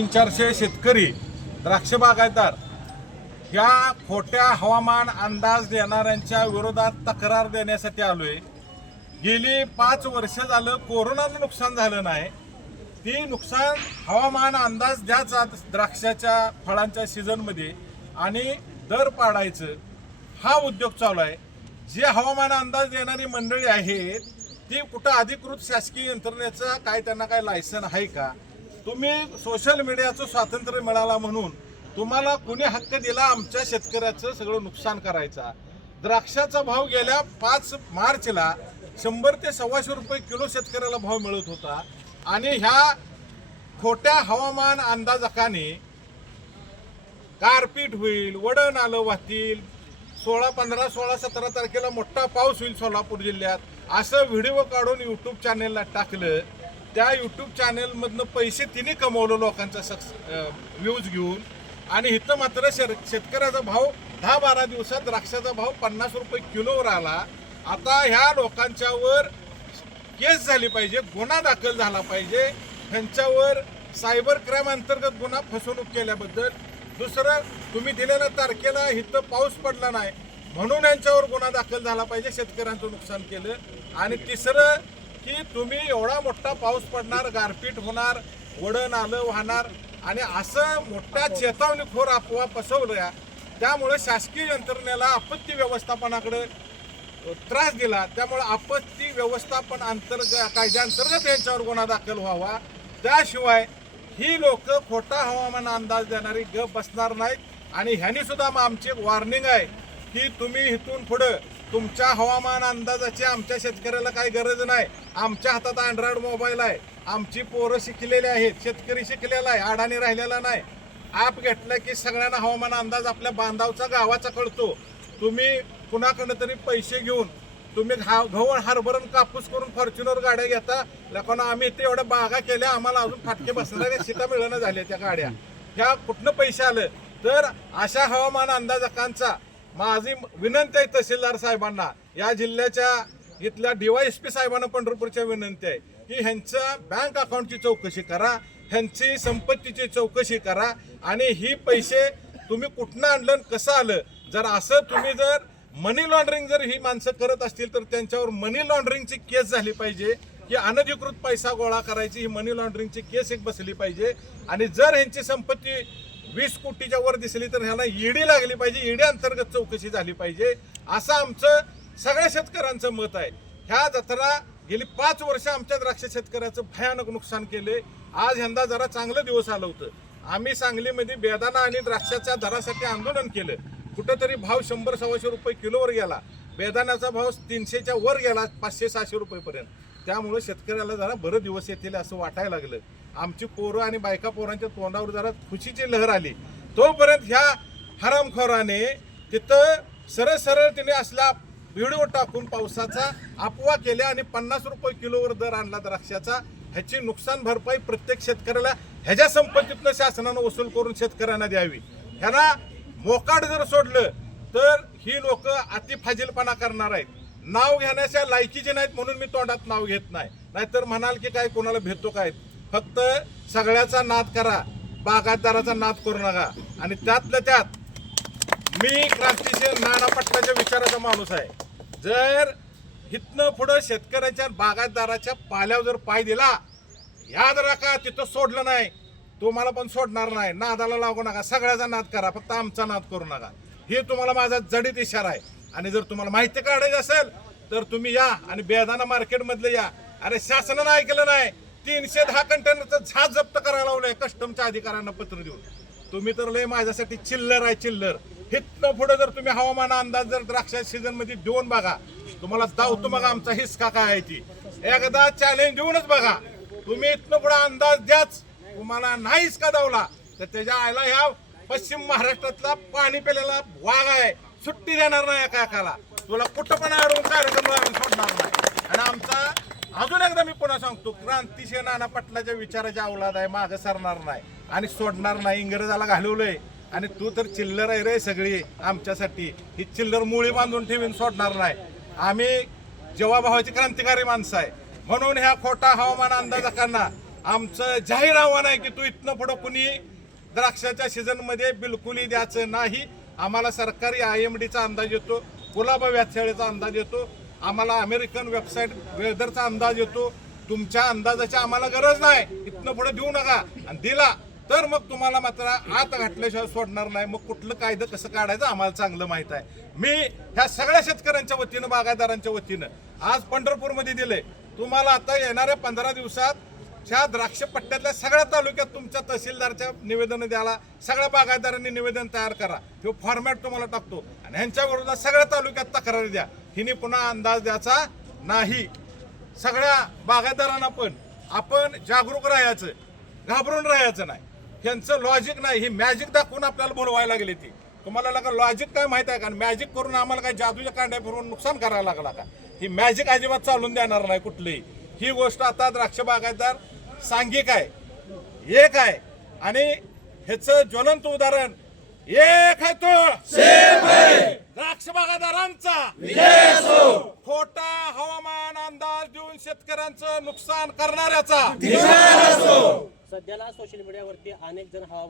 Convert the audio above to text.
300-400 शेतकरी द्राक्ष बागायतदार या खोट्या हवामान अंदाज देणाऱ्यांच्या विरोधात तक्रार देण्यासाठी आलोय। गेली 5 वर्ष झालं कोरोनाचं नुकसान झालं नाही, ती नुकसान हवामान अंदाज द्याचा द्राक्षाच्या फळांच्या सीझनमध्ये आणि दर पाडायचं हा उद्योग चालू आहे। जे हवामान अंदाज देणारी मंडळी आहेत ती कुठं अधिकृत शासकीय यंत्रणेचं काय त्यांना काय लायसन आहे का? तुम्ही सोशल मीडियाचं स्वातंत्र्य मिळाला म्हणून तुम्हाला कुणी हक्क दिला आमच्या शेतकऱ्याचं सगळं नुकसान करायचा? द्राक्षाचा भाव गेल्या 5 मार्चला 100 ते 125 रुपये किलो शेतकऱ्याला भाव मिळत होता आणि ह्या खोट्या हवामान अंदाजकाने गारपीट होईल, वडण आलं वाहतील, 16, 15, 16, 17 तारखेला मोठा पाऊस होईल सोलापूर जिल्ह्यात असं व्हिडिओ काढून यूट्यूब चॅनेलला टाकलं। त्या यूट्यूब चॅनेलमधनं पैसे तिने कमवलं लोकांचा व्ह्यूज घेऊन आणि इथं मात्र शेतकऱ्याचा भाव 10-12 दिवसात द्राक्षाचा भाव 50 रुपये किलोवर आला। आता ह्या लोकांच्यावर केस झाली पाहिजे, गुन्हा दाखल झाला पाहिजे, ह्यांच्यावर सायबर क्राईम अंतर्गत गुन्हा फसवणूक केल्याबद्दल। दुसरं, तुम्ही दिलेल्या तारखेला इथं पाऊस पडला नाही म्हणून यांच्यावर गुन्हा दाखल झाला पाहिजे, शेतकऱ्यांचं नुकसान केलं। आणि तिसरं की तुम्ही एवढा मोठा पाऊस पडणार, गारपीट होणार, वडण आलं वाहणार आणि असं मोठ्या चेतावणीखोर अफवा पसरवल्या, त्यामुळे शासकीय यंत्रणेला आपत्ती व्यवस्थापनाकडे त्रास दिला। त्यामुळे आपत्ती व्यवस्थापन कायद्याअंतर्गत यांच्यावर गुन्हा दाखल व्हावा। त्याशिवाय ही लोक खोटा हवामान अंदाज देणारी गप बसणार नाहीत। आणि ह्यांनी सुद्धा आमची एक वॉर्निंग आहे की तुम्ही इथून पुढं तुमच्या हवामान अंदाजाची आमच्या शेतकऱ्याला काही गरज नाही। आमच्या हातात अँड्रॉइड मोबाईल आहे, आमची पोरं शिकलेली आहेत, शेतकरी शिकलेला आहे, अडाणी राहिलेला नाही। ॲप घेतलं की सगळ्यांना हवामान अंदाज आपल्या बांधावचा गावाचा कळतो। तुम्ही कुणाकडनं तरी पैसे घेऊन तुम्ही गहू हरभरण कापूस करून फॉर्च्युनर गाड्या घेता, लोकांना आम्ही इथे एवढ्या बागा केल्या, आम्हाला अजून फाटके बसणारे सीटा मिळणं झाल्या त्या गाड्या, ह्या कुठनं पैसे आलं? तर अशा हवामान अंदाजकांचा माझी विनंती आहे तहसीलदार साहेबांना, या जिल्ह्याच्या इथल्या DYSP साहेबांना पंढरपूरच्या विनंती आहे की ह्यांच्या बँक अकाउंटची चौकशी करा, ह्यांची संपत्तीची चौकशी करा आणि ही पैसे तुम्ही कुठनं आणलं, कसं आलं? जर असं तुम्ही जर मनी लॉन्ड्रिंग जर ही माणसं करत असतील तर त्यांच्यावर मनी लॉन्ड्रिंगची केस झाली पाहिजे की अनधिकृत पैसा गोळा करायची ही मनी लॉन्ड्रिंगची केस एक बसली पाहिजे। आणि जर ह्यांची संपत्ती 20 कोटीच्या वर दिसली तर ह्याला ईडी लागली पाहिजे, ईडी अंतर्गत चौकशी झाली पाहिजे, असं आमचं सगळ्या शेतकऱ्यांचं मत आहे। ह्या जत्रा गेली 5 वर्ष आमच्या द्राक्ष शेतकऱ्याचं भयानक नुकसान केले। आज यंदा जरा चांगलं दिवस आलं होतं। आम्ही सांगलीमध्ये बेदाणा आणि द्राक्षाच्या दरासाठी आंदोलन केलं, कुठंतरी भाव 100-125 रुपये किलोवर गेला, बेदाण्याचा भाव 300च्या वर गेला, 500-600 रुपयेपर्यंत। त्यामुळे शेतकऱ्याला जरा बरं दिवस येतील असं वाटायला लागलं। आमची पोरं आणि बायका पोरांच्या तोंडावर जरा खुशीची लहर आली। तोपर्यंत ह्या हरामखोराने तिथं सरळ तिने असला व्हिडिओ टाकून पावसाचा अफवा केल्या आणि 50 रुपये किलोवर दर आणला द्राक्षाचा। ह्याची नुकसान भरपाई प्रत्येक शेतकऱ्याला ह्याच्या संपत्तीतनं शासनानं वसूल करून शेतकऱ्यांना द्यावी। ह्यांना मोकाट जर सोडलं तर ही लोक अति फाजीलपणा करणार आहेत। नाव घेण्याच्या लायकीचे नाहीत म्हणून मी तोंडात नाव घेत नाही, नाहीतर म्हणाल की काय कोणाला भेटतो काय? फक्त सगळ्याचा नाद करा, बागायतदाराचा नाद करू नका। आणि त्यातल्या त्यात मी क्रांतिशील नाना पटलाच्या विचाराचा माणूस आहे। जर इथनं पुढं शेतकऱ्याच्या बागायतदाराच्या पाल्यावर जर पाय दिला, याद राखा तिथं सोडलं नाही तुम्हाला पण सोडणार नाही। नादाला लागू नका, सगळ्याचा नाद करा, फक्त आमचा नाद करू नका। हे तुम्हाला माझा जडीत इशारा आहे। आणि जर तुम्हाला माहिती काढायची असेल तर तुम्ही या आणि बेदाणा मार्केटमधले या। अरे शासनानं ऐकलं नाही, 310 कंटेनरचं झाज जप्त करायला लावलंय कस्टमच्या अधिकाऱ्यांना पत्र देऊन। तुम्ही तर लय माझ्यासाठी चिल्लर आहे, चिल्लर। इथनं पुढे जर तुम्ही हवामान अंदाज जर द्राक्षा सीझन मध्ये देऊन बघा, तुम्हाला दावतो मग आमचा हिसका काय आहे ती एकदा चॅलेंज देऊनच बघा। तुम्ही इथनं पुढे अंदाज द्याच, तुम्हाला नाही हिसका दावला तर त्याच्या आईला ह्या पश्चिम महाराष्ट्रातला पाणी पेलेला वाघ आहे, सुट्टी देणार नाही एकाला। तुला कुठं पण अडवून कार्यक्रम सोडणार नाही। आणि आमचा अजून एकदा मी पुन्हा सांगतो, क्रांतिशील नाना पटलाच्या विचाराच्या अवलाद आहे, मागं सरणार नाही आणि सोडणार नाही। इंग्रजाला घालवलंय आणि तू तर चिल्लर आहे रे सगळी आमच्यासाठी, ही चिल्लर मुळी बांधून ठेवून सोडणार नाही। आम्ही जेव्हा भावाची क्रांतिकारी माणसं आहे म्हणून ह्या खोटा हवामान अंदाजकांना आमचं जाहीर आव्हान आहे की तू इथनं पुढं कुणी द्राक्षाच्या सीझन मध्ये बिलकुलही द्यायचं नाही. आम्हाला सरकारी IMDचा अंदाज येतो, कुलाबा व्याधशाळेचा अंदाज येतो, आम्हाला अमेरिकन वेबसाईट वेदरचा अंदाज येतो. तुमच्या अंदाजाची आम्हाला गरज नाही. इथनं पुढे देऊ नका, आणि दिला तर मग तुम्हाला मात्र आत घातल्याशिवाय सोडणार नाही. मग कुठलं कायदा कसं काढायचं आम्हाला चांगलं माहित आहे. मी ह्या सगळ्या शेतकऱ्यांच्या वतीनं, बागायतदारांच्या वतीनं आज पंढरपूरमध्ये दिले. तुम्हाला आता येणाऱ्या 15 दिवसात च्या द्राक्ष पट्ट्यातल्या सगळ्या तालुक्यात तुमच्या तहसीलदारच्या निवेदन द्यायला, सगळ्या बागायतदारांनी निवेदन तयार करा. तो फॉर्मॅट तुम्हाला टाकतो आणि ह्यांच्या विरोधात सगळ्या तालुक्यात तक्रारी द्या. हिने पुन्हा अंदाज द्यायचा नाही. सगळ्या बागायतदारांना पण आपण जागरूक राहायचं, घाबरून राहायचं नाही. ह्यांचं लॉजिक नाही, ही मॅजिक दाखवून आपल्याला बोलवायला लागली. ती तुम्हाला लगा लॉजिक काय माहित आहे का? मॅजिक करून आम्हाला काय जादूच्या कांड्या फिरवून नुकसान करायला लागला का? ही मॅजिक अजिबात चालून देणार नाही कुठलीही. ही गोष्ट आता द्राक्ष बागायतदार सांघिक आहे, एक आहे, आणि ह्याचं ज्वलंत उदाहरण एक आहे तो द्राक्ष बागायतदारांचा खोटा हवामान अंदाज देऊन शेतकऱ्यांचं नुकसान करणाऱ्याचा. सध्याला सोशल मीडियावरती अनेक जण हवामान